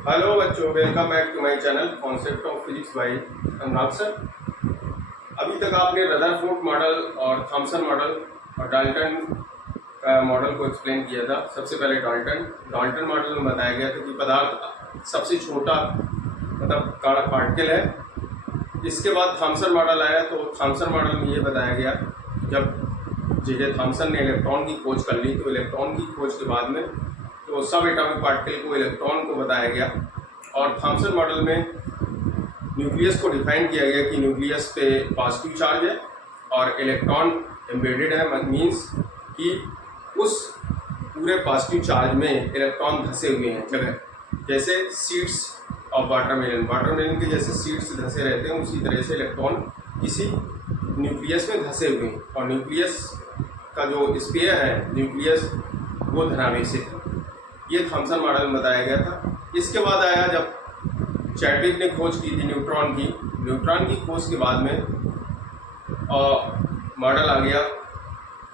Hello बच्चों, welcome back to my channel concept of physics by Anurag sir. अभी तक आपने रदरफोर्ड मॉडल और थॉमसन मॉडल और डाल्टन का मॉडल को एक्सप्लेन किया था। सबसे पहले डाल्टन मॉडल में बताया गया था कि पदार्थ सबसे छोटा मतलब पार्टिकल है। इसके बाद थॉमसन मॉडल आया, तो थॉमसन मॉडल में ये बताया गया जब जे थॉमसन ने इलेक्ट्रॉन की खोज कर ली, तो इलेक्ट्रॉन की खोज के बाद में तो सब एटॉमिक पार्टिकल को इलेक्ट्रॉन को बताया गया। और थॉमसन मॉडल में न्यूक्लियस को डिफाइन किया गया कि न्यूक्लियस पे पॉजिटिव चार्ज है और इलेक्ट्रॉन एम्बेडेड है, मीन्स कि उस पूरे पॉजिटिव चार्ज में इलेक्ट्रॉन धंसे हुए हैं जगह, जैसे सीड्स ऑफ वाटरमेलन के जैसे सीड्स धंसे रहते हैं, उसी तरह से इलेक्ट्रॉन किसी न्यूक्लियस में धंसे हुए हैं। और न्यूक्लियस का जो स्फीयर है न्यूक्लियस वो धनावेशित है। ये थॉमसन मॉडल में बताया गया था। इसके बाद आया जब चैडविक ने खोज की थी न्यूट्रॉन की खोज के बाद में मॉडल आ गया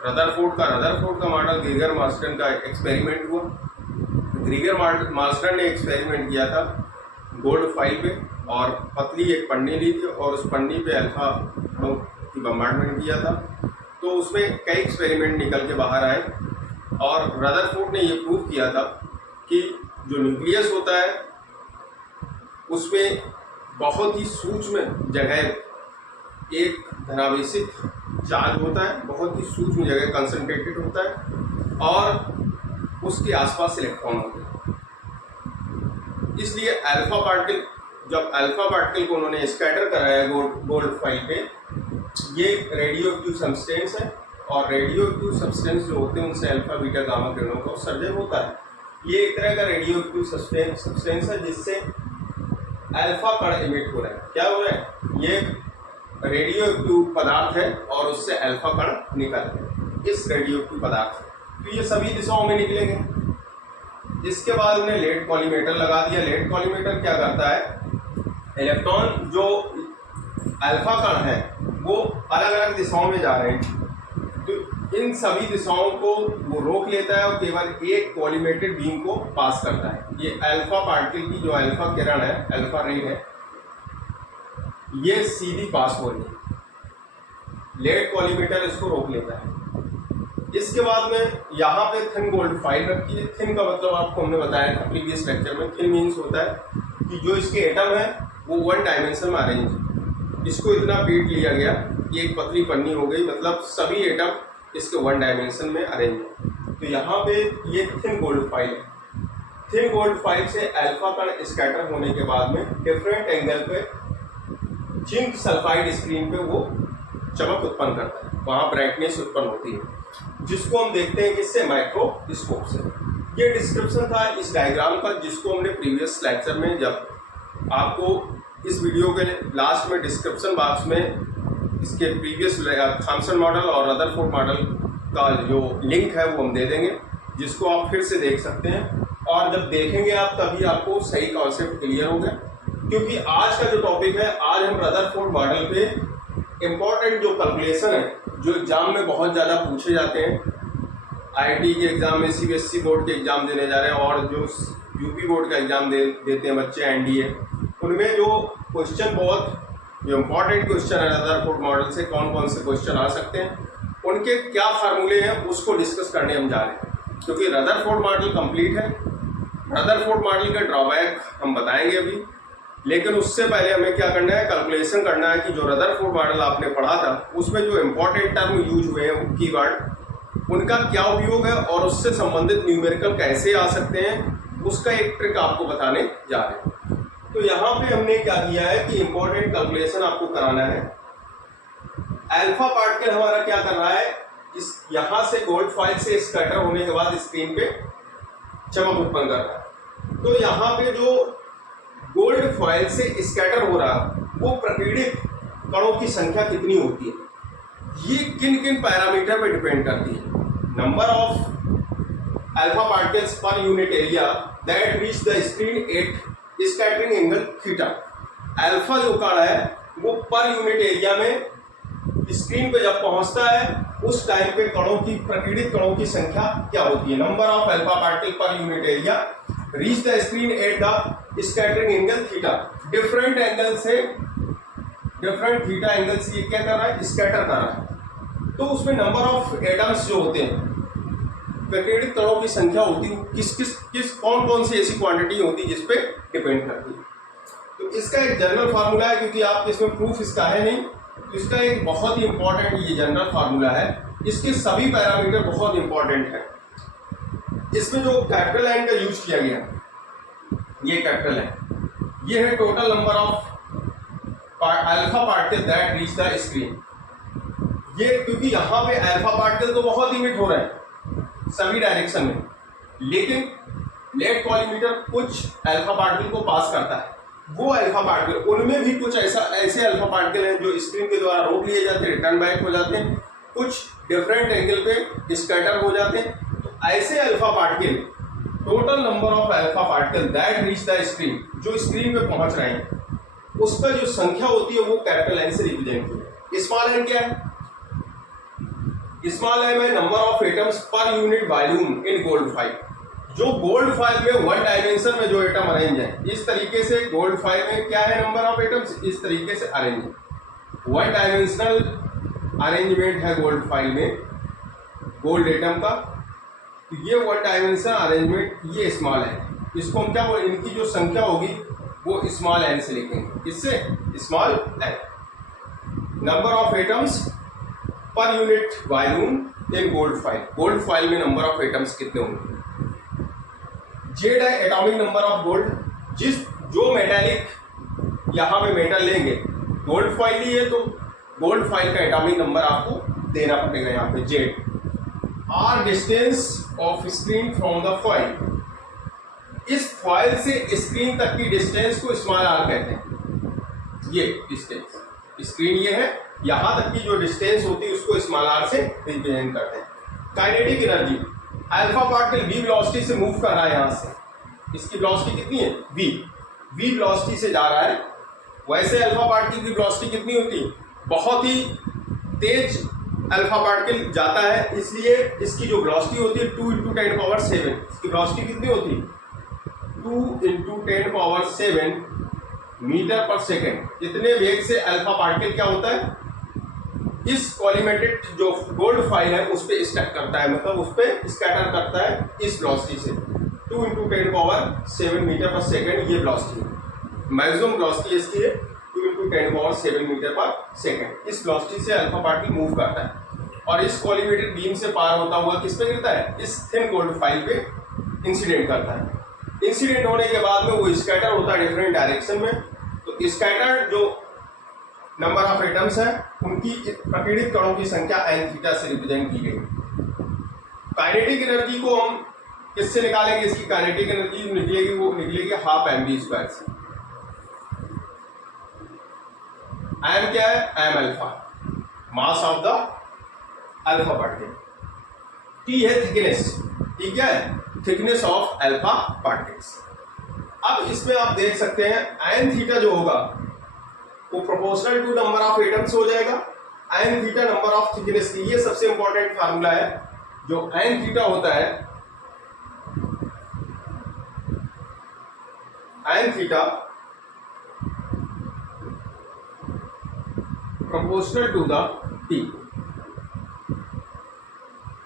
रदरफोर्ड का मॉडल। ग्रीगर मार्स्टन का एक्सपेरिमेंट हुआ। ग्रीगर मार्स्टन ने एक्सपेरिमेंट किया था गोल्ड फॉइल पे और पतली एक पन्नी ली थी और उस पन्नी पे अल्फा की बम्बार्डमेंट किया था। तो उसमें कई एक्सपेरिमेंट निकल के बाहर आए और रदरफोर्ड ने ये प्रूव किया था कि जो न्यूक्लियस होता है उसमें बहुत ही सूक्ष्म जगह एक धनावेशित चार्ज होता है, बहुत ही सूक्ष्म जगह कंसंट्रेटेड होता है और उसके आसपास इलेक्ट्रॉन होते हैं। इसलिए जब अल्फा पार्टिकल को उन्होंने स्कैटर कराया गोल्ड फॉइल पे, ये रेडियो एक्टिव सब्सटेंस है और रेडियो एक्टिव सब्सटेंस जो होते हैं उनसे अल्फा बीटा गामा किरणों का उत्सर्जन होता है। ये एक तरह का रेडियो एक्टिव सब्सटेंस है जिससे अल्फा कण इमिट हो रहा है। क्या हो रहा है? ये रेडियो एक्टिव पदार्थ है और उससे अल्फा कण निकल रहे हैं इस रेडियो एक्टिव पदार्थ से। तो ये सभी दिशाओं में निकलेंगे। इसके बाद उन्हें लेड कॉलीमेटर लगा दिया। लेड कॉलीमेटर क्या करता है? इलेक्ट्रॉन जो अल्फा कण है वो अलग अलग दिशाओं में जा रहे हैं, तो इन सभी दिशाओं को वो रोक लेता है और केवल एक कॉलीमेटेड बीम को पास करता है। ये अल्फा पार्टिकल की जो अल्फा किरण है, अल्फा रे है, ये सीधी पास हो रही है। लेड कॉलीमेटर इसको रोक लेता है। इसके बाद में यहाँ पे थिन गोल्ड फॉइल रखी है। थिन का मतलब आपको हमने बताया था प्रीवियस लेक्चर में। थिन मीन्स होता है कि जो इसके एटम है वो वन डायमेंशन में अरेंज है। इसको इतना पीट लिया गया, ये एक पतली पन्नी हो गई, मतलब सभी एटम इसके वन डायमेंशन में अरेंज है। तो यहाँ पे ये थिन गोल्ड फॉइल है। थिन गोल्ड फॉइल से अल्फा कण स्कैटर होने के बाद में डिफरेंट एंगल पे जिंक सल्फाइड स्क्रीन पे वो चमक उत्पन्न करता है, वहाँ ब्राइटनेस उत्पन्न होती है, जिसको हम देखते हैं किससे? माइक्रोस्कोप से। ये डिस्क्रिप्शन था इस डायग्राम का, जिसको हमने प्रीवियस लेक्चर में, जब आपको इस वीडियो के लास्ट में डिस्क्रिप्शन बॉक्स में इसके प्रीवियस थॉमसन मॉडल और रदरफोर्ड मॉडल का जो लिंक है वो हम दे देंगे, जिसको आप फिर से देख सकते हैं। और जब देखेंगे आप तभी आपको सही कॉन्सेप्ट क्लियर होगा। क्योंकि आज का जो टॉपिक है, आज हम रदरफोर्ड मॉडल पे इम्पॉर्टेंट जो कैलकुलेशन है, जो एग्जाम में बहुत ज़्यादा पूछे जाते हैं, IIT के एग्जाम में, CBSE बोर्ड के एग्जाम देने जा रहे हैं और जो UP बोर्ड का एग्जाम देते हैं बच्चे NDA, उनमें जो क्वेश्चन बहुत जो इम्पॉर्टेंट क्वेश्चन है रदरफोर्ड मॉडल से, कौन कौन से क्वेश्चन आ सकते हैं, उनके क्या फार्मूले हैं, उसको डिस्कस करने हम जा रहे हैं। क्योंकि रदरफोर्ड मॉडल कंप्लीट है। रदरफोर्ड मॉडल का ड्रॉबैक हम बताएंगे अभी, लेकिन उससे पहले हमें क्या करना है? कैलकुलेशन करना है कि जो रदरफोर्ड मॉडल आपने पढ़ा था उसमें जो इम्पॉर्टेंट टर्म यूज हुए हैं, कीवर्ड, उनका क्या उपयोग है और उससे संबंधित न्यूमेरिकल कैसे आ सकते हैं, उसका एक ट्रिक आपको बताने जा रहे हैं। तो यहाँ पे हमने क्या किया है कि इम्पोर्टेंट कैलकुलेशन आपको कराना है। अल्फा पार्टिकल हमारा क्या कर रहा है? इस यहाँ से गोल्ड फॉइल से स्कैटर होने के बाद स्क्रीन पे चमक उत्पन्न कर रहा है। तो यहाँ पे जो गोल्ड फॉइल से स्कैटर हो रहा है वो प्रकीर्णित कणों की संख्या कितनी होती है, ये किन किन पैरामीटर पे डिपेंड करती है? नंबर ऑफ अल्फा पार्टिकल्स पर unit area that reach the screen at scattering angle theta. Alpha जो कण है वो पर यूनिट एरिया में स्क्रीन पे जब पहुंचता है उस टाइम पे कणों की, प्रकीर्णित कणों की संख्या क्या होती है? Number of alpha particle per unit area reach the screen at the scattering angle theta. Different angle से, डिफरेंट थीटा एंगल से ये क्या कर रहा है, स्कैटर कर रहा है। तो उसमें नंबर ऑफ एटम्स जो होते हैं, प्रकीर्णित कणों की संख्या होती है, किस कौन कौन सी ऐसी क्वांटिटी होती है जिस पे डिपेंड करती है। तो इसका एक जनरल फार्मूला है, क्योंकि आप इसमें प्रूफ इसका है नहीं, तो इसका एक बहुत ही इंपॉर्टेंट ये जनरल फार्मूला है। इसके सभी पैरामीटर बहुत इंपॉर्टेंट है। इसमें जो कैपिटल एन का यूज किया गया, ये कैपिटल एन, ये है total number of alpha particle that reach the screen. ये क्योंकि यहाँ पे अल्फा पार्टिकल तो बहुत इमिट हो रहे हैं सभी डायरेक्शन में, लेकिन लेट कॉलीमीटर कुछ अल्फा पार्टिकल को पास करता है। वो अल्फा पार्टिकल, उनमें भी कुछ ऐसे अल्फा पार्टिकल हैं जो स्क्रीन के द्वारा रोक लिए जाते हैं, रिटर्न बैक हो जाते हैं, कुछ डिफरेंट एंगल पे स्कैटर हो जाते हैं। तो ऐसे alpha particle, total number of alpha particle that reach the screen, जो स्क्रीन पे पहुंच रहे हैं, उसका जो संख्या होती है वो कैपिटल एन से रिप्रेजेंट की है। स्मॉल एन क्या है? स्मॉल एन है number of atoms per unit volume in gold file. जो गोल्ड फाइल में वन डायमेंशन में जो एटम अरेंज है, इस तरीके से गोल्ड फाइल में क्या है, नंबर ऑफ एटम्स इस तरीके से अरेंज है। वन डायमेंशनल अरेंजमेंट है गोल्ड फाइल में, गोल्ड एटम का। तो ये वन डायमेंशनल अरेंजमेंट, ये स्मॉल है। इसको हम क्या बोले, इनकी जो संख्या होगी वो स्मॉल एन से लिखेंगे। इससे small N, number of atoms per unit volume in gold file. Gold file में नंबर ऑफ एटम्स कितने होंगे? जेड है एटॉमिक नंबर ऑफ गोल्ड। जो मेटालिक यहाँ पे मेटल लेंगे, गोल्ड फाइल ली है तो गोल्ड फाइल का एटॉमिक नंबर आपको देना पड़ेगा यहाँ पे Z. R distance of screen from the foil. इस फॉइल से स्क्रीन तक की डिस्टेंस को स्मॉल आर कहते हैं। ये डिस्टेंस, स्क्रीन ये है, यहाँ तक की जो डिस्टेंस होती है उसको स्मॉल आर से रिप्रेजेंट करते हैं। Kinetic energy, alpha particle v velocity से मूव कर रहा है यहाँ से, इसकी वेलोसिटी कितनी है v वेलोसिटी से जा रहा है। वैसे अल्फा पार्टिकल की वेलोसिटी कितनी होती है, बहुत ही तेज अल्फा पार्टिकल जाता है, इसलिए इसकी जो वेलोसिटी होती है 2 × 10⁻⁷। इसकी वेलोसिटी कितनी होती है 2 × 10⁻⁷ मीटर पर सेकेंड। इतने वेग से अल्फा पार्टिकल क्या होता है, इस कॉलीमेटेड जो गोल्ड फाइल है उस पर स्टक करता है, मतलब उस पर स्कैटर करता है इस वेलोसिटी से। 2 × 10⁻⁷ मीटर पर सेकेंड ये वेलोसिटी है। मैक्सिमम वेलोसिटी इसकी है 2 × 10⁻⁷ मीटर पर सेकेंड। इस वेलोसिटी से अल्फा पार्टिकल मूव करता है और इस कॉलीमेटेड बीम से पार होता हुआ किस पे गिरता है, इस थिन गोल्ड फाइल पे इंसिडेंट करता है। इंसिडेंट होने के बाद में वो स्कैटर होता है डिफरेंट डायरेक्शन में। तो स्कैटर जो नंबर ऑफ एटम्स है, उनकी प्रकीर्णित कणों की संख्या एन थीटा से रिप्रेजेंट की गई। काइनेटिक एनर्जी को हम किससे निकालेंगे, इसकी काइनेटिक एनर्जी निकलेगी, वो निकलेगी ½ mv² से। एम क्या है, M alpha, mass of the alpha particle. T है थिकनेस, टी क्या है, थिकनेस ऑफ अल्फा पार्टिकल्स। अब इसमें आप देख सकते हैं एन थीटा जो होगा वो proportional to number of atoms हो जाएगा। N theta number of thickness की, ये सबसे इंपॉर्टेंट फार्मूला है। जो एन थीटा होता है, N theta proportional to the T,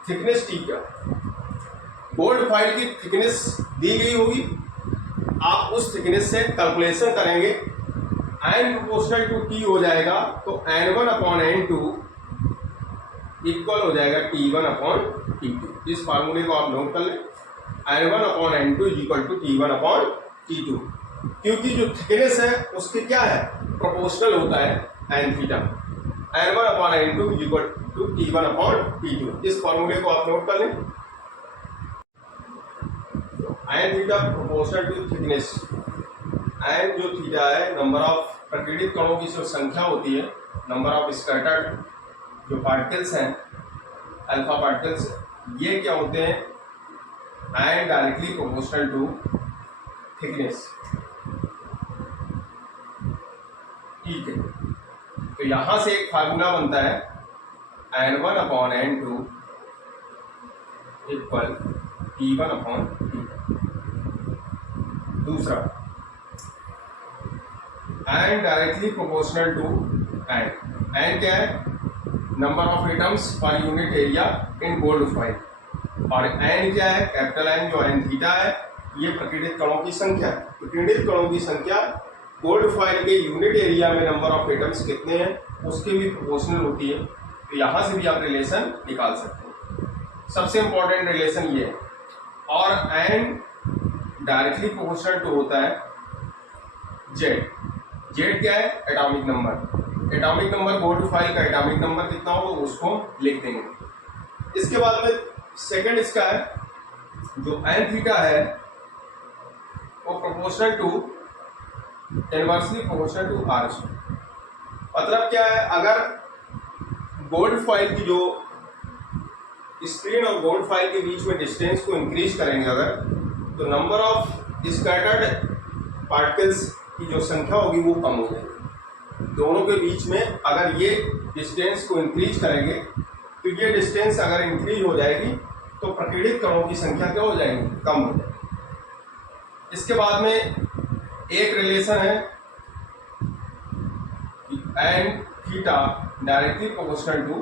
thickness T क्या, गोल्ड फाइल की थिकनेस दी गई होगी, आप उस थिकनेस से कैलकुलेशन करेंगे, एन प्रोपोर्शनल टू टी हो जाएगा, तो n1/n2 इक्वल हो जाएगा T1/T2। इस फार्मूले को आप नोट कर लें, n1/n2 इक्वल टू T1/T2, क्योंकि जो थिकनेस है उसके क्या है, प्रोपोर्शनल होता है N theta. n1/n2 equal to T1/T2। इस फार्मूले को आप नोट कर लें, N theta proportional to thickness. N जो थीटा है नंबर ऑफ प्रकीर्णित कणों की जो संख्या होती है, नंबर ऑफ स्कैटर्ड जो पार्टिकल्स हैं अल्फा पार्टिकल्स, ये क्या होते हैं, N directly proportional to thickness. ठीक है, तो यहां से एक फार्मूला बनता है n1/n2 इक्वल T1/T2। दूसरा N directly proportional to N क्या है, number of atoms per unit area in gold foil, और एन क्या है, कैपिटल एन जो एन थीटा है, ये प्रकीर्णित कणों की संख्या। प्रकीर्णित कणों की संख्या गोल्ड फॉइल के यूनिट एरिया में नंबर ऑफ एटम्स कितने हैं उसके भी प्रोपोर्शनल होती है। तो यहाँ से भी आप रिलेशन निकाल सकते हैं। सबसे इंपॉर्टेंट रिलेशन ये है। और एन डायरेक्टली प्रोपोर्शनल टू होता है जेड। जेड क्या है, atomic number. Atomic number gold foil का एटॉमिक नंबर कितना होगा उसको लिख देंगे। इसके बाद में सेकंड इसका है जो एन थीटा है वो proportional to inversely proportional to R. मतलब क्या है, अगर गोल्ड फॉइल की जो स्क्रीन और गोल्ड फाइल के बीच में डिस्टेंस को इंक्रीज करेंगे अगर, तो नंबर ऑफ स्कैटर्ड पार्टिकल्स की जो संख्या होगी वो कम हो जाएगी। दोनों के बीच में अगर ये डिस्टेंस को इंक्रीज करेंगे तो ये डिस्टेंस अगर इंक्रीज हो जाएगी तो प्रकीर्णित कणों की संख्या क्या हो जाएगी, कम हो जाएगी। इसके बाद में एक रिलेशन है N theta directly proportional to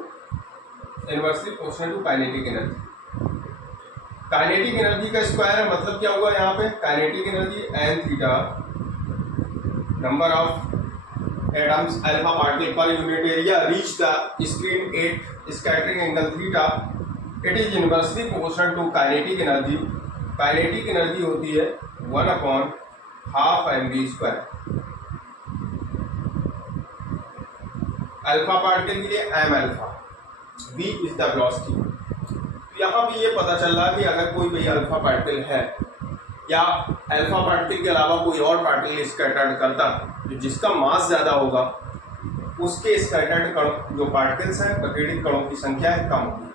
inversely proportional to kinetic energy. Kinetic energy का स्क्वायर है, मतलब क्या हुआ यहाँ पे, kinetic energy n theta number of atoms alpha particle per unit area reach the screen at scattering angle theta, it is inversely proportional to kinetic energy. Kinetic energy होती है 1/12 mv²। Alpha particle के लिए m alpha, v is the velocity. तो यहाँ भी ये पता चल रहा है कि अगर कोई भी अल्फा पार्टिकल है या अल्फा पार्टिकल के अलावा कोई और पार्टिकल स्कैटर्ड करता तो जिसका मास ज़्यादा होगा उसके स्कैटर्ड कण जो पार्टिकल्स हैं प्रकीर्णित कणों की संख्या है कम होगी।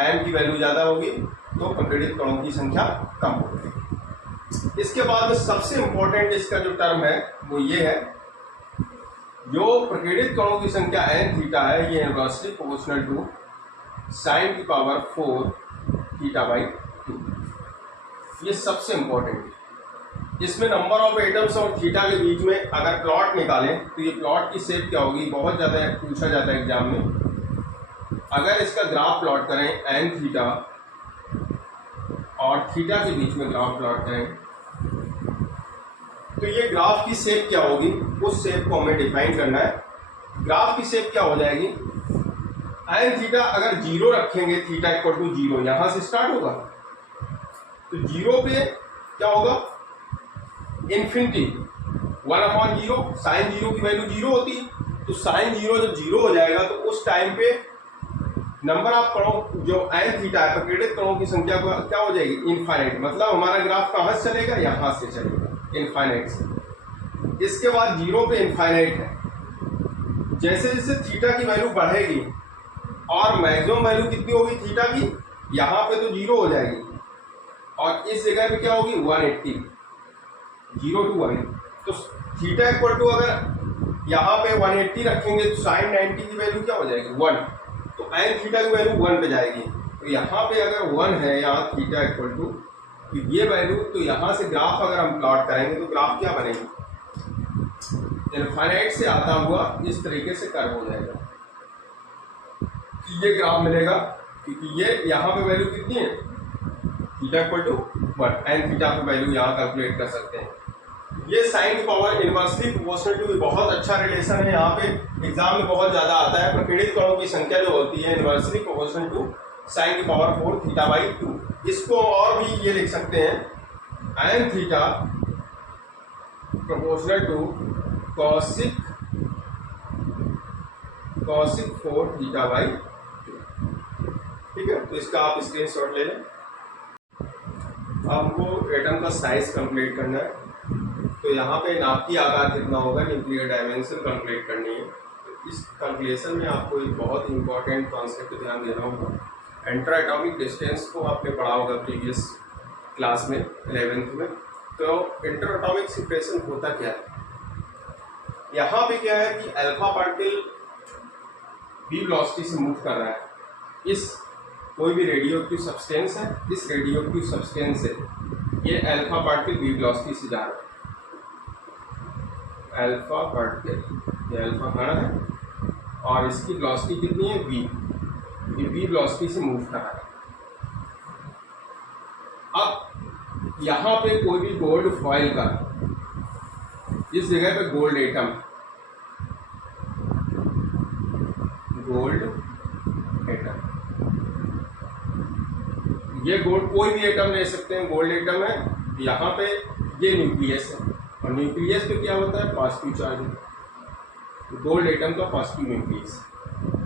एम की वैल्यू ज़्यादा होगी तो प्रकीर्णित कणों की संख्या कम होगी। इसके बाद में सबसे इंपॉर्टेंट इसका जो टर्म है वो ये है, जो प्रकीर्णित कणों की संख्या एन थीटा है ये इनवर्सली प्रोपोर्शनल टू साइन की पावर 4 थीटा/2। ये सबसे इंपॉर्टेंट है। इसमें नंबर ऑफ एटम्स और थीटा के बीच में अगर प्लॉट निकालें तो ये प्लॉट की शेप क्या होगी, बहुत ज़्यादा पूछा जाता है एग्जाम में। अगर इसका ग्राफ प्लॉट करें एन थीटा और थीटा के बीच में ग्राफ प्लॉट करें तो ये ग्राफ की शेप क्या होगी, उस शेप को हमें डिफाइन करना है। ग्राफ की शेप क्या हो जाएगी, एन थीटा अगर 0 रखेंगे, थीटा इक्वल टू 0 यहां से स्टार्ट होगा तो 0 पे क्या होगा, इन्फिनिटी 1/0। साइन 0 की वैल्यू 0 होती है तो साइन 0 जब 0 हो जाएगा तो उस टाइम पे नंबर ऑफ कणों जो एन थीटा है प्रकीर्णित कणों की संख्या क्या हो जाएगी, इनफाइनाइट। मतलब हमारा ग्राफ कहाँ से चलेगा, यहाँ से चलेगा इनफाइनाइट से। इसके बाद 0 पे इनफाइनाइट है। जैसे जैसे थीटा की वैल्यू बढ़ेगी और मैक्सिमम वैल्यू कितनी होगी थीटा की, यहाँ पे तो 0 हो जाएगी और इस जगह पे क्या होगी 180, 0 to 1। तो थीटा इक्वल टू अगर यहाँ पे 180 रखेंगे तो साइन 90 की वैल्यू क्या हो जाएगी 1, तो एन थीटा की वैल्यू 1 पे जाएगी। तो यहाँ पे अगर 1 है यहाँ थीटा इक्वल टू तो ये वैल्यू, तो यहाँ से ग्राफ अगर हम प्लॉट करेंगे तो ग्राफ क्या बनेगी, इनफाइनाइट से आता हुआ इस तरीके से कर्व हो जाएगा। तो ये ग्राफ मिलेगा क्योंकि ये यहाँ पे वैल्यू कितनी है, theta equal to 1, n theta पे वैल्यू यहाँ कैलकुलेट कर सकते हैं। ये साइन की पावर इनवर्सली प्रोपोर्शनल टू बहुत अच्छा रिलेशन है, यहाँ पे एग्जाम में बहुत ज़्यादा आता है। प्रकीर्णित कणों की संख्या जो होती है इनवर्सली प्रोपोर्शनल टू साइन की पावर 4 थीटा/2। इसको और भी ये लिख सकते हैं n theta proportional to cosec 4 थीटा/2। ठीक है, तो इसका आप स्क्रीनशॉट ले लें। आपको एटम का साइज कंप्लीट करना है तो यहाँ पे नाभिकीय आकार कितना होगा, न्यूक्लियर डायमेंशन कंप्लीट करनी है। तो इस कैलकुलेशन में आपको एक बहुत इंपॉर्टेंट कॉन्सेप्ट ध्यान देना होगा। इंटर एटॉमिक डिस्टेंस को आपने पढ़ा होगा प्रीवियस क्लास में 11th में। तो इंटर एटॉमिक सेपरेशन होता क्या है, यहाँ पे क्या है कि अल्फा पार्टिकल v वेलोसिटी से मूव कर रहा है। इस कोई भी रेडियोएक्टिव सब्सटेंस है, इस रेडियोएक्टिव सब्सटेंस से ये अल्फा पार्टिकल v वेलोसिटी से जा रहा है, अल्फा पार्टिकल ये अल्फा खाना है और इसकी वेलोसिटी कितनी है v, ये v वेलोसिटी से मूव कर रहा है। अब यहाँ पे कोई भी गोल्ड फॉइल का इस जगह पे गोल्ड एटम, गोल्ड एटम, ये गोल्ड कोई भी एटम ले सकते हैं, गोल्ड एटम है। यहाँ पे ये न्यूक्लियस है और न्यूक्लियस पे क्या होता है, पॉजिटिव चार्ज। गोल्ड एटम का पॉजिटिव न्यूक्लियस।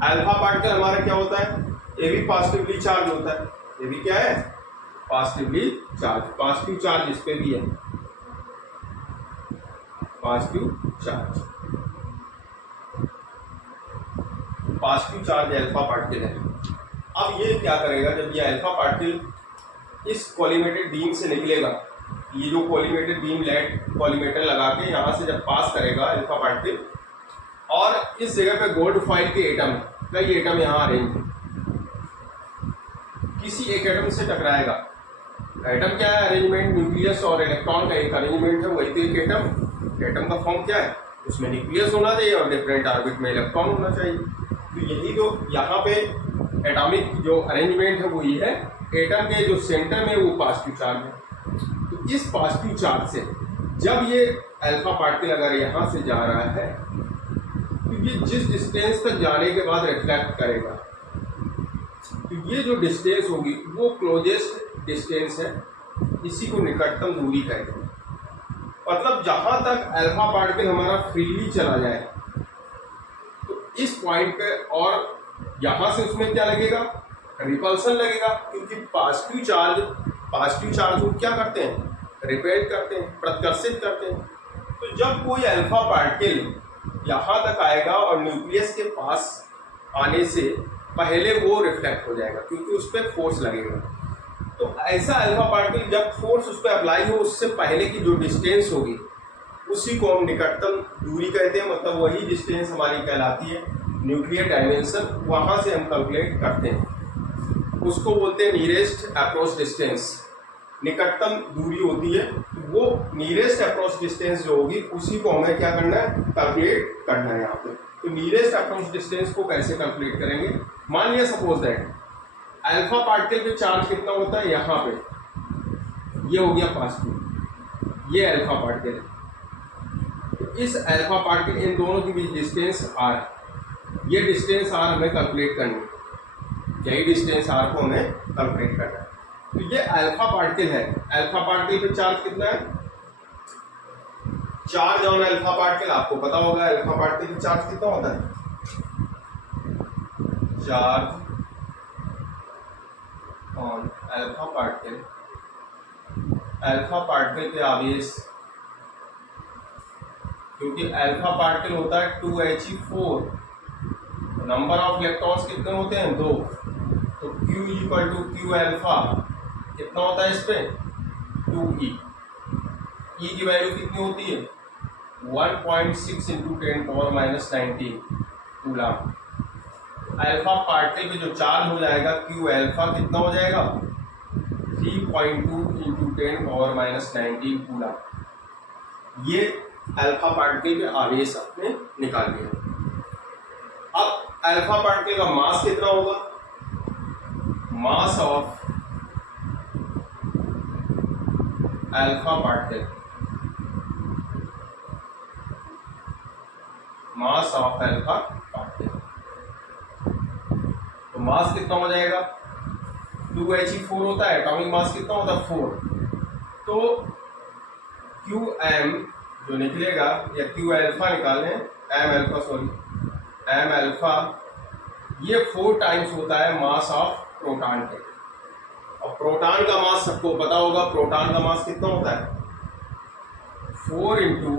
अल्फा पार्टिकल हमारा क्या होता है, ये भी पॉजिटिवली चार्ज होता है, ये भी क्या है, पॉजिटिवली चार्ज। पॉजिटिव चार्ज इस पे भी है, positive charge, positive charge alpha particle है। अब ये क्या करेगा, जब ये अल्फा पार्टिकल इस कॉलीमेटेड बीम से निकलेगा, ये जो कॉलीमेटेड बीम लेड कॉलीमेटर लगा के यहाँ से जब पास करेगा अल्फा पार्टिकल, और इस जगह पे गोल्ड फॉइल के एटम, कई एटम यहाँ अरेंज है, किसी एक एटम से टकराएगा। एटम क्या है, अरेंजमेंट, न्यूक्लियस और इलेक्ट्रॉन का एक अरेंजमेंट है, वही तो एक एटम। एटम का फॉर्म क्या है, उसमें न्यूक्लियस होना चाहिए और डिफरेंट ऑर्बिट में इलेक्ट्रॉन होना चाहिए। तो यही जो यहाँ पे एटॉमिक जो अरेंजमेंट है वो ये है, एटम के जो सेंटर में वो पॉजिटिव चार्ज है। तो इस पॉजिटिव चार्ज से जब ये अल्फा पार्टिकल अगर यहाँ से जा रहा है तो ये जिस डिस्टेंस तक जाने के बाद रिफ्लेक्ट करेगा, तो ये जो डिस्टेंस होगी वो क्लोजेस्ट डिस्टेंस है, इसी को निकटतम दूरी कहते हैं। मतलब जहाँ तक अल्फा पार्टिकल हमारा फ्रीली चला जाए तो इस पॉइंट पे, और यहाँ से उसमें क्या लगेगा, रिपल्सन लगेगा, क्योंकि पॉजिटिव चार्ज को क्या करते हैं, रिपेल करते हैं, प्रतिकर्षित करते हैं। तो जब कोई अल्फा पार्टिकल यहाँ तक आएगा और न्यूक्लियस के पास आने से पहले वो रिफ्लेक्ट हो जाएगा, क्योंकि उस पर फोर्स लगेगा। तो ऐसा अल्फा पार्टिकल जब फोर्स उस पर अप्लाई हो, उससे पहले की जो डिस्टेंस होगी उसी को हम निकटतम दूरी कहते हैं। मतलब वही डिस्टेंस हमारी कहलाती है न्यूक्लियर डायमेंशन, वहाँ से हम कैलकुलेट करते हैं, उसको बोलते हैं नियरेस्ट अप्रोच डिस्टेंस। निकटतम दूरी होती है, वो नियरेस्ट अप्रोच डिस्टेंस जो होगी उसी को हमें क्या करना है, कैलकुलेट करना है यहाँ पे। तो नियरेस्ट अप्रोच डिस्टेंस को कैसे कैलकुलेट करेंगे, मान लिया सपोज दैट अल्फा पार्टिकल पे चार्ज कितना होता है, यहाँ पे ये हो गया पॉजिटिव, ये अल्फा पार्टिकल है। तो इस अल्फा पार्टिकल इन दोनों के बीच डिस्टेंस आर, ये डिस्टेंस आर हमें कैलकुलेट करनी है, यही डिस्टेंस आर को हमें कैलकुलेट करना है। तो ये अल्फा पार्टिकल है, अल्फा पार्टिकल पे चार्ज कितना है, चार्ज ऑन अल्फा पार्टिकल आपको पता होगा, अल्फा पार्टिकल पे चार्ज कितना होता है, charge on alpha particle, alpha particle पे आवेश, क्योंकि अल्फा पार्टिकल होता है 2He4, नंबर ऑफ इलेक्ट्रॉन्स कितने होते हैं, 2। तो Q equal to Q alpha कितना होता है इस पे, 2E। E की वैल्यू कितनी होती है, 1.6 इंटू 10⁻⁻19 कूलम। अल्फा पार्टिकल पे जो चार्ज हो जाएगा Q अल्फा कितना हो जाएगा, 3.2 इंटू 10⁻⁻19 कूलम। ये अल्फा पार्टिकल पे आवेश आपने निकाल दिया। अब अल्फा पार्टिकल का मास कितना होगा, mass of alpha particle, mass of alpha particle, तो मास कितना हो जाएगा, 2He4 होता है, एटॉमिक मास कितना होता है, 4। तो Qm जो निकलेगा, या Q अल्फा निकालें, एम अल्फा, ये 4 टाइम्स होता है मास ऑफ प्रोटॉन के। और प्रोटॉन का मास सबको पता होगा, प्रोटॉन का मास कितना होता है, 4 इंटू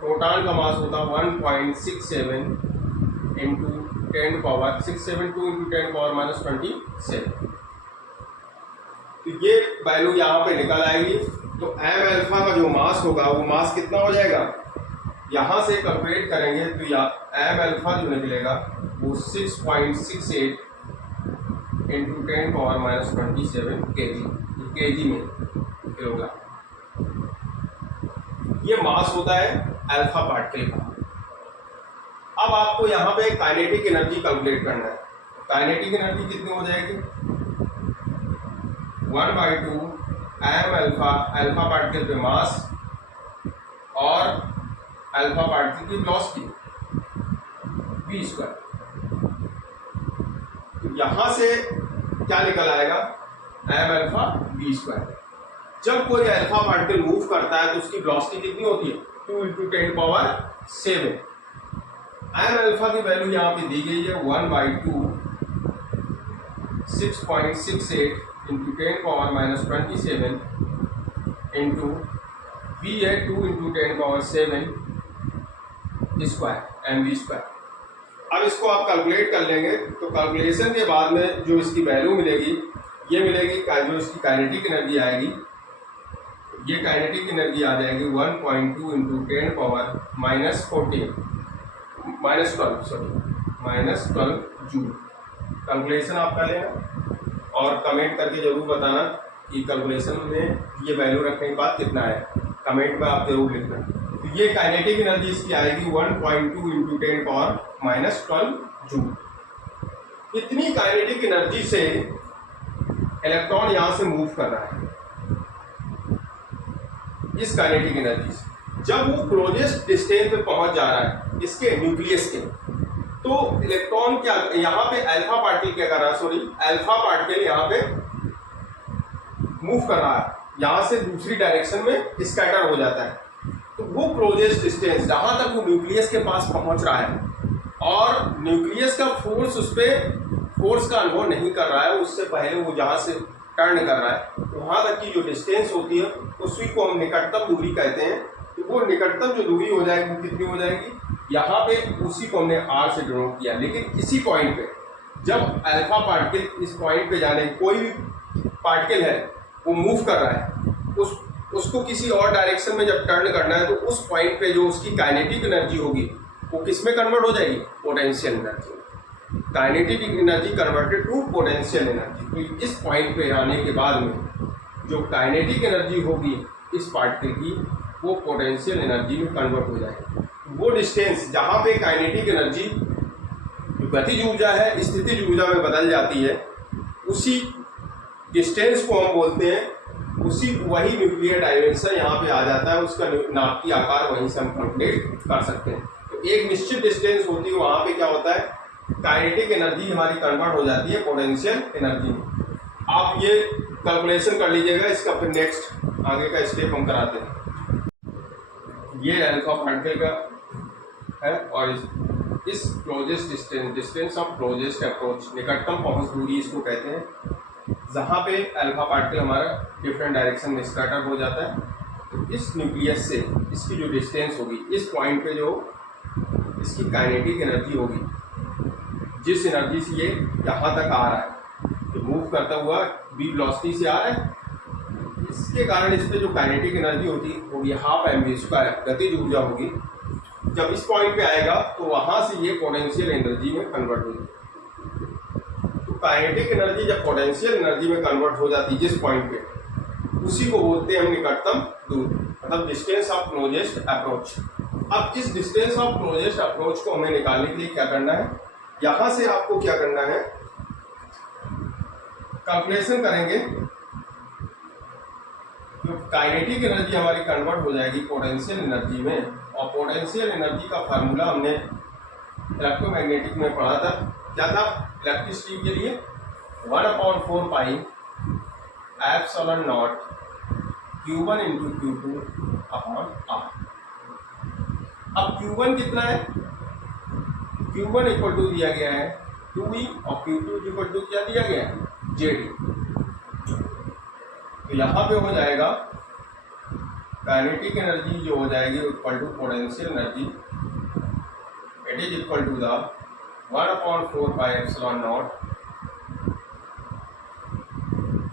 प्रोटॉन का मास होता है 1.67 इंटू 10⁻672 इंटू 10⁻⁻27। तो ये वैल्यू यहाँ पे निकल आएगी। तो एम अल्फा का जो मास होगा वो मास कितना हो जाएगा, यहाँ से कैलकुलेट करेंगे तो या एम अल्फा जो निकलेगा वो 6.68 इंटू 10⁻⁻27 kg में, किलोग्राम। ये मास होता है अल्फा पार्टिकल का। अब आपको यहाँ पे काइनेटिक एनर्जी कैलकुलेट करना है। काइनेटिक एनर्जी कितनी हो जाएगी, 1/2 m अल्फा, अल्फा पार्टिकल पे मास और अल्फा पार्टिकल की वेलोसिटी v²। तो यहाँ से क्या निकल आएगा, m अल्फा v²। जब कोई अल्फा पार्टिकल मूव करता है तो उसकी वेलोसिटी कितनी होती है, 2 × 10⁻⁷। m अल्फा की वैल्यू यहाँ पे दी गई है 1/2 6.68 × 10⁻⁻27 इंटू v है 2 × 10⁻⁷ स्क्वायर mv²। अब इसको आप कैलकुलेट कर लेंगे तो कैलकुलेशन के बाद में जो इसकी वैल्यू मिलेगी, ये मिलेगी जो इसकी काइनेटिक एनर्जी आएगी, ये काइनेटिक एनर्जी आ जाएगी 1.2 × 10⁻12 जूल। कैलकुलेशन आप कर लेना और कमेंट करके ज़रूर बताना कि कैलकुलेशन में ये वैल्यू रखने के बाद कितना है, कमेंट में आप जरूर लिखना। तो ये काइनेटिक एनर्जी इसकी आएगी 1.2 × 10⁻12 जूल। इतनी काइनेटिक एनर्जी से इलेक्ट्रॉन यहाँ से मूव कर रहा है, इस काइनेटिक एनर्जी से। जब वो क्लोजेस्ट डिस्टेंस पे पहुंच जा रहा है इसके न्यूक्लियस के, तो इलेक्ट्रॉन क्या यहाँ पे अल्फा पार्टिकल क्या कर रहा है, अल्फा पार्टिकल यहाँ पे मूव कर रहा है, यहाँ से दूसरी डायरेक्शन में स्कैटर हो जाता है। तो वो क्लोजेस्ट डिस्टेंस जहाँ तक वो न्यूक्लियस के पास पहुंच रहा है और न्यूक्लियस का फोर्स उस पर फोर्स का अनुभव नहीं कर रहा है, उससे पहले वो जहाँ से टर्न कर रहा है, तो वहाँ तक की जो डिस्टेंस होती है उसी को हम निकटतम दूरी कहते हैं। तो वो निकटतम जो दूरी हो जाएगी वो कितनी हो जाएगी, यहाँ पे उसी को हमने r से डिनोट किया। लेकिन इसी पॉइंट पे जब अल्फा पार्टिकल इस पॉइंट पे जाने, कोई भी पार्टिकल है वो मूव कर रहा है, उसको किसी और डायरेक्शन में जब टर्न करना है, तो उस पॉइंट पे जो उसकी काइनेटिक एनर्जी होगी वो किस में कन्वर्ट हो जाएगी, potential energy. Kinetic energy converted to potential energy. तो इस पॉइंट पे आने के बाद में जो काइनेटिक एनर्जी होगी इस पार्टिकल की, वो पोटेंशियल एनर्जी में कन्वर्ट हो जाएगी। वो डिस्टेंस जहाँ पे काइनेटिक एनर्जी जो गतिज ऊर्जा है स्थितिज ऊर्जा में बदल जाती है, उसी डिस्टेंस को हम बोलते हैं, वही न्यूक्लियर डायमेंशन यहाँ पे आ जाता है, उसका नापी आकार वहीं से हम कैलकुलेट कर सकते हैं। तो एक निश्चित डिस्टेंस होती है, वहाँ पे क्या होता है, काइनेटिक एनर्जी हमारी कन्वर्ट हो जाती है पोटेंशियल एनर्जी में। आप ये कैलकुलेशन कर लीजिएगा, इसका फिर नेक्स्ट आगे का स्टेप हम कराते हैं। ये अल्फा पार्टिकल का है और इस closest distance of closest approach, निकटतम पहुंच दूरी इसको कहते हैं, जहाँ पे अल्फा पार्टिकल हमारा डिफरेंट डायरेक्शन में स्कैटर हो जाता है। तो इस न्यूक्लियस से इसकी जो डिस्टेंस होगी, इस पॉइंट पे जो इसकी काइनेटिक एनर्जी होगी, जिस एनर्जी से ये यहाँ तक आ रहा है, तो मूव करता हुआ v वेलोसिटी से आ रहा है, इसके कारण इस पे जो काइनेटिक एनर्जी होती है वो ½ mv², गतिज ऊर्जा होगी। जब इस पॉइंट पे आएगा तो वहाँ से ये पोटेंशियल एनर्जी में कन्वर्ट होगी। तो काइनेटिक एनर्जी जब पोटेंशियल एनर्जी में कन्वर्ट हो जाती है जिस पॉइंट पे, उसी को बोलते हैं हम निकटतम दूरी, मतलब डिस्टेंस ऑफ क्लोजेस्ट अप्रोच। अब इस डिस्टेंस ऑफ क्लोजेस्ट अप्रोच को हमें निकालने के लिए क्या करना है, यहाँ से आपको क्या करना है, कैलकुलेशन करेंगे। जो काइनेटिक एनर्जी हमारी कन्वर्ट हो जाएगी पोटेंशियल एनर्जी में, और पोटेंशियल एनर्जी का फार्मूला हमने इलेक्ट्रोमैग्नेटिक में पढ़ा था, क्या था, इलेक्ट्रिसिटी के लिए 1/4 pi epsilon naught Q1 × Q2 upon R। अब Q1 कितना है, Q1 इक्वल टू दिया गया है 2E और Q2 इक्वल टू क्या दिया गया है, JD। तो यहाँ पे हो जाएगा काइनेटिक एनर्जी जो हो जाएगी equal to potential energy, it is equal to the 1/4 pi epsilon naught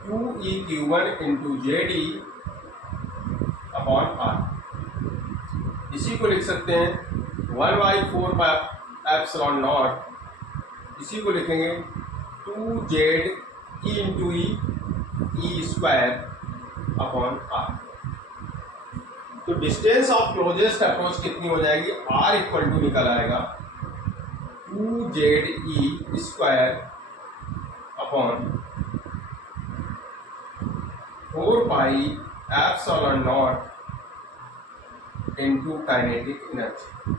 2eq1 × JD upon R। इसी को लिख सकते हैं 1/4 पाई एप्सिलॉन नॉट, इसी को लिखेंगे 2ZE × E² अपॉन R। तो डिस्टेंस ऑफ क्लोजेस्ट अप्रोच कितनी हो जाएगी, R इक्वल टू निकल आएगा 2ZE square upon 4 pi epsilon not into kinetic energy.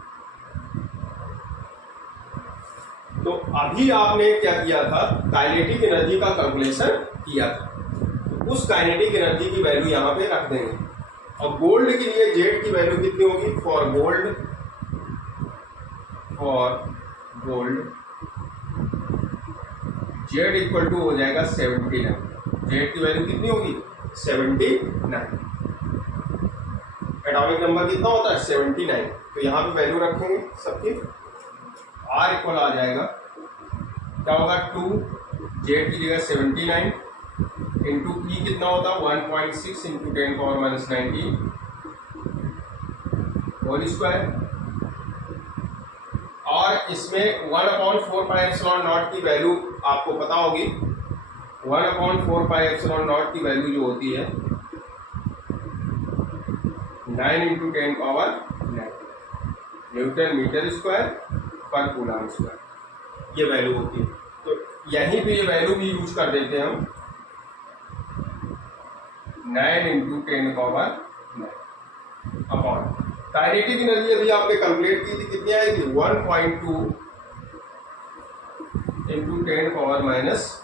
तो अभी आपने क्या किया था, काइनेटिक एनर्जी का कैलकुलेशन किया था, तो उस काइनेटिक एनर्जी की वैल्यू यहाँ पे रख देंगे। और गोल्ड के लिए जेड की वैल्यू कितनी होगी, for gold Z equal to हो जाएगा 79। जेड की वैल्यू कितनी होगी 79। एटॉमिक नंबर कितना होता है 79। तो यहाँ पे वैल्यू रखेंगे सबकी। आर इक्वल आ जाएगा क्या होगा 2 जेड की जगह 79 इंटू ई कितना होता है 1.6 इंटू 10⁻⁻90 होल स्क्वायर। और इसमें 1/4 पाई एप्सिलॉन नॉट की वैल्यू आपको पता होगी। 1/4 पाई एप्सिलॉन नॉट की वैल्यू जो होती है 9 इंटू 10⁻9 न्यूटन मीटर स्क्वायर पर कूलम स्क्वायर, ये वैल्यू होती है। तो यहीं पे ये वैल्यू भी यूज कर देते हैं हम, 9 इंटू 10⁻9 अपॉन काइनेटिक एनर्जी अभी आपने कैलकुलेट की थी, कितनी आई थी 1.2 इंटू 10⁻12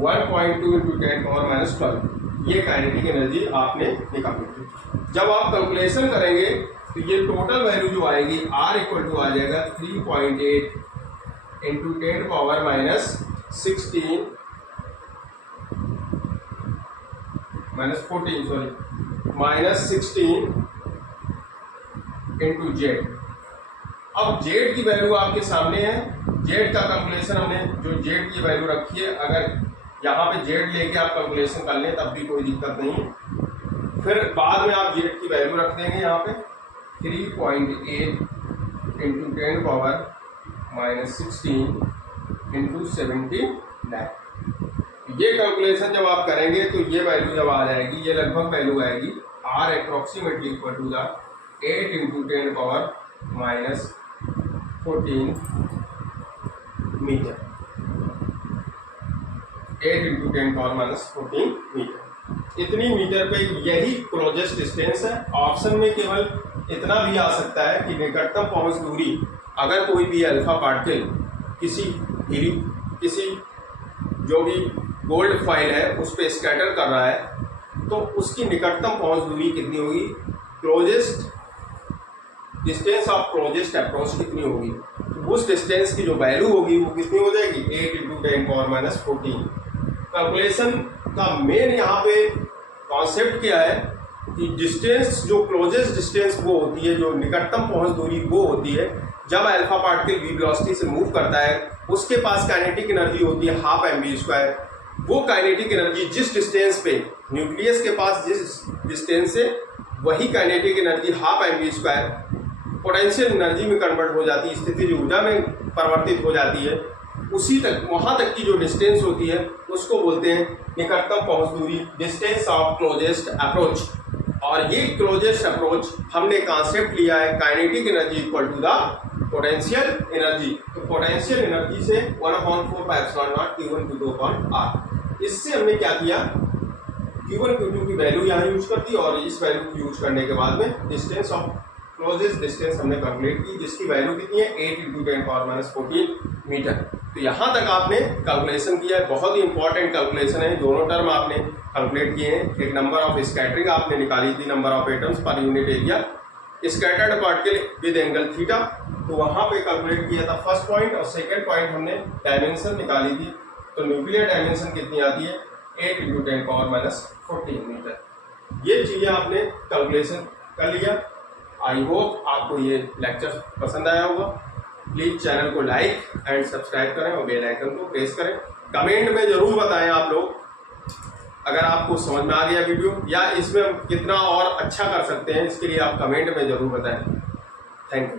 1.2 इंटू 10⁻12 ये काइनेटिक एनर्जी आपने निकाली थी। जब आप कैलकुलेशन करेंगे तो ये टोटल वैल्यू जो आएगी R इक्वल टू आ जाएगा 3.8 इंटू 10⁻16 -16 इंटू जेड। अब जेड की वैल्यू आपके सामने है। जेड का कैलकुलेशन हमने जो जेड की वैल्यू रखी है, अगर यहाँ पे जेड लेके आप कैलकुलेशन कर लें तब भी कोई दिक्कत नहीं। फिर बाद में आप जेड की वैल्यू रख देंगे यहाँ पे 3.8 इंटू 10⁻16 इंटू 79। ये कैलकुलेशन जब आप करेंगे तो ये वैल्यू जब आ जाएगी, ये लगभग वैल्यू आएगी R approximately equal to the 8 into 10⁻14 metre. 8 into 10⁻14 metre. इतनी मीटर पे यही क्लोजेस्ट डिस्टेंस है। ऑप्शन में केवल इतना भी आ सकता है कि निकटतम पहुंच दूरी, अगर कोई भी अल्फा पार्टिकल किसी जो भी गोल्ड फॉइल है उस पर स्कैटर कर रहा है, तो उसकी निकटतम पहुंच दूरी कितनी होगी, closest distance of closest approach कितनी होगी, तो उस डिस्टेंस की जो वैल्यू होगी वो कितनी हो जाएगी 8 इंटू 10⁻14। कैलकुलेशन का मेन यहाँ पे कॉन्सेप्ट क्या है कि डिस्टेंस जो क्लोजेस्ट डिस्टेंस वो होती है, जो निकटतम पहुंच दूरी वो होती है जब अल्फा पार्टिकल वी वेलोसिटी से मूव करता है, उसके पास काइनेटिक एनर्जी होती है 12 mv²। वो काइनेटिक एनर्जी जिस डिस्टेंस पे न्यूक्लियस के पास जिस डिस्टेंस से, वही kinetic energy 12 mv² potential energy में कन्वर्ट हो जाती है, स्थितिज ऊर्जा में परिवर्तित हो जाती है। उसी तक, वहाँ तक की जो डिस्टेंस होती है उसको बोलते हैं निकटतम पहुंच दूरी, डिस्टेंस ऑफ क्लोजेस्ट अप्रोच। और ये क्लोजेस्ट अप्रोच हमने कॉन्सेप्ट लिया है kinetic energy equal to the potential energy. तो पोटेंशियल एनर्जी से 1/4 pi epsilon naught Q1 Q2 upon R। इससे हमने क्या किया, Q1 Q2 की वैल्यू यहाँ यूज कर दी और इस वैल्यू को यूज करने के बाद में डिस्टेंस ऑफ क्लोजेस्ट डिस्टेंस हमने कैलकुलेट की, जिसकी वैल्यू कितनी है 8 इंटू 10⁻14 मीटर। तो यहाँ तक आपने कैलकुलेशन किया है। बहुत ही इंपॉर्टेंट कैलकुलेशन है। दोनों टर्म आपने कैलकुलेट किए हैं। एक नंबर ऑफ स्कैटरिंग आपने निकाली थी, number of atoms per unit area, scattered particle with angle theta, तो वहाँ पे कैलकुलेट किया था फर्स्ट पॉइंट। और सेकेंड पॉइंट हमने डायमेंशन निकाली थी। तो न्यूक्लियर डायमेंशन कितनी आती है 8 इंटू 10⁻14 मीटर। ये चीज़ें आपने कैलकुलेशन कर लिया। आई होप आपको ये लेक्चर पसंद आया होगा। प्लीज़ चैनल को लाइक एंड सब्सक्राइब करें और बेल आइकन को प्रेस करें। कमेंट में ज़रूर बताएं आप लोग अगर आपको समझ में आ गया वीडियो, या इसमें कितना और अच्छा कर सकते हैं, इसके लिए आप कमेंट में ज़रूर बताएं। Thank you.